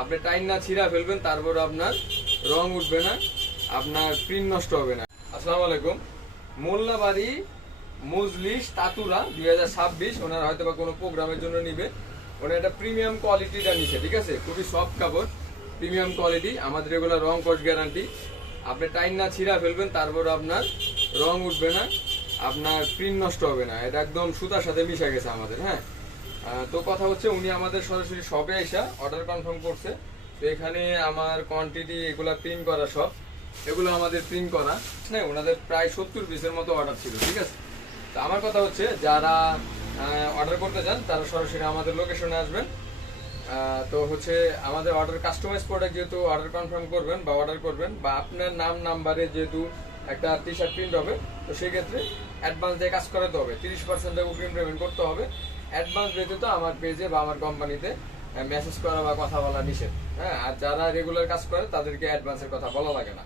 আপনি টাইম না ছিঁড়া ফেলবেন, তারপর আপনার রং উঠবে না, আপনার প্রিন্ট নষ্ট হবে না। আসসালামু আলাইকুম। মোল্লাবাড়ি মজলিস তাতুরা 2026, ওনার হয়তো বা কোনো প্রোগ্রামের জন্য নিবে। ওনার একটা প্রিমিয়াম কোয়ালিটিটা নিছে, ঠিক আছে, খুবই সফট কাপড়, প্রিমিয়াম কোয়ালিটি, আমাদের এগুলো রং কস গ্যারান্টি। আপনি টাইম না ছিঁড়া ফেলবেন, তারপর আপনার রং উঠবে না, আপনার প্রিন্ট নষ্ট হবে না। এটা একদম সুতার সাথে মিশে গেছে আমাদের। হ্যাঁ, তো কথা হচ্ছে উনি আমাদের সরাসরি শপে এসে অর্ডার কনফার্ম করছে। তো এখানে আমার কোয়ান্টিটি এগুলা প্রিন্ট করা, সব এগুলো আমাদের প্রিন্ট করা। হ্যাঁ, ওনাদের প্রায় 70 পিসের মতো অর্ডার ছিল, ঠিক আছে। তো আমার কথা হচ্ছে যারা অর্ডার করতে চান তারা সরাসরি আমাদের লোকেশনে আসবেন। তো হচ্ছে আমাদের অর্ডার কাস্টমাইজ প্রোডাক্ট, যেহেতু অর্ডার কনফার্ম করবেন বা অর্ডার করবেন, বা আপনার নাম নাম্বারে যেহেতু একটা টি শার্ট প্রিন্ট হবে, তো সেই ক্ষেত্রে অ্যাডভান্স দিয়ে কাজ করাতে হবে, 30% অগ্রিম পেমেন্ট করতে হবে। অ্যাডভান্স ব্যতীত আমার পেজে বা আমার কোম্পানিতে মেসেজ করা বা কথা বলা নিষেধ। হ্যাঁ, আর যারা রেগুলার কাজ করে তাদেরকে অ্যাডভান্সের কথা বলা লাগে না।